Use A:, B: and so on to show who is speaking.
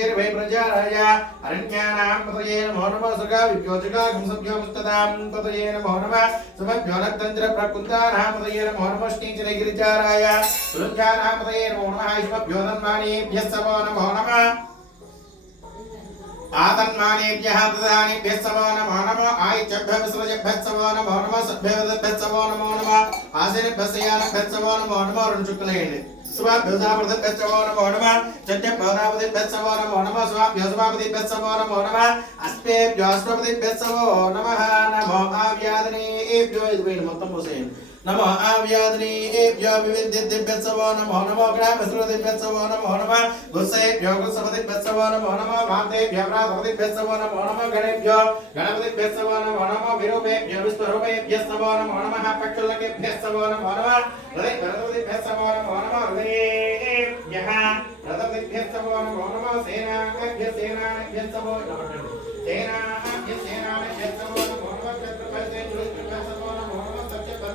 A: శ్రీర్భై ప్రజారాయ అరణ్యానాం తతయే నమో నమ సుగా విద్యోతిగా గుంసభ్యోముస్తదాం తతయే నమో నమ సమభ్యో నక్తంత్ర ప్రకుందానాం తతయే నమో నమో నమ ఆతన్మానేభ్య ప్రధానిభ్య సమో నమో నమ ఆయుభ్య విశ్రజభ్య సమో నమో నమ సభ్యభ్య సమో నమో నమ ఆశీర్భ్య శయానభ్య సమో నమో నమ రెండు చుక్కలేయండి శుభాభ్యుజాపృతిభ్య సమో నమో నమ చత్య పౌరాపతిభ్య సమో నమో నమ శుభాభ్య एभ्यो यजुर्वेदमत्तं वसेन नमो आव्यादिनी एभ्यो विविद्येभ्यः नमो नमो ग्रामश्रुतिभ्यः नमो नमः गुस्सेभ्यो गुस्सपतिभ्यः नमो नमो भातेभ्यो भ्रातपतिभ्यः नमो नमो गणेभ्यो गणपतिभ्यः नमो नमो विरूपेभ्यो विश्वरूपेभ्यः नमो नमः पक्षुलकेभ्यः नमो नमः हृदयभरतपतिभ्यः नमो नमो हृदयेभ्यः रथपतिभ्यः नमो नमो सेनाभ्यः सेनाभ्यः नमो सेनाभ्यः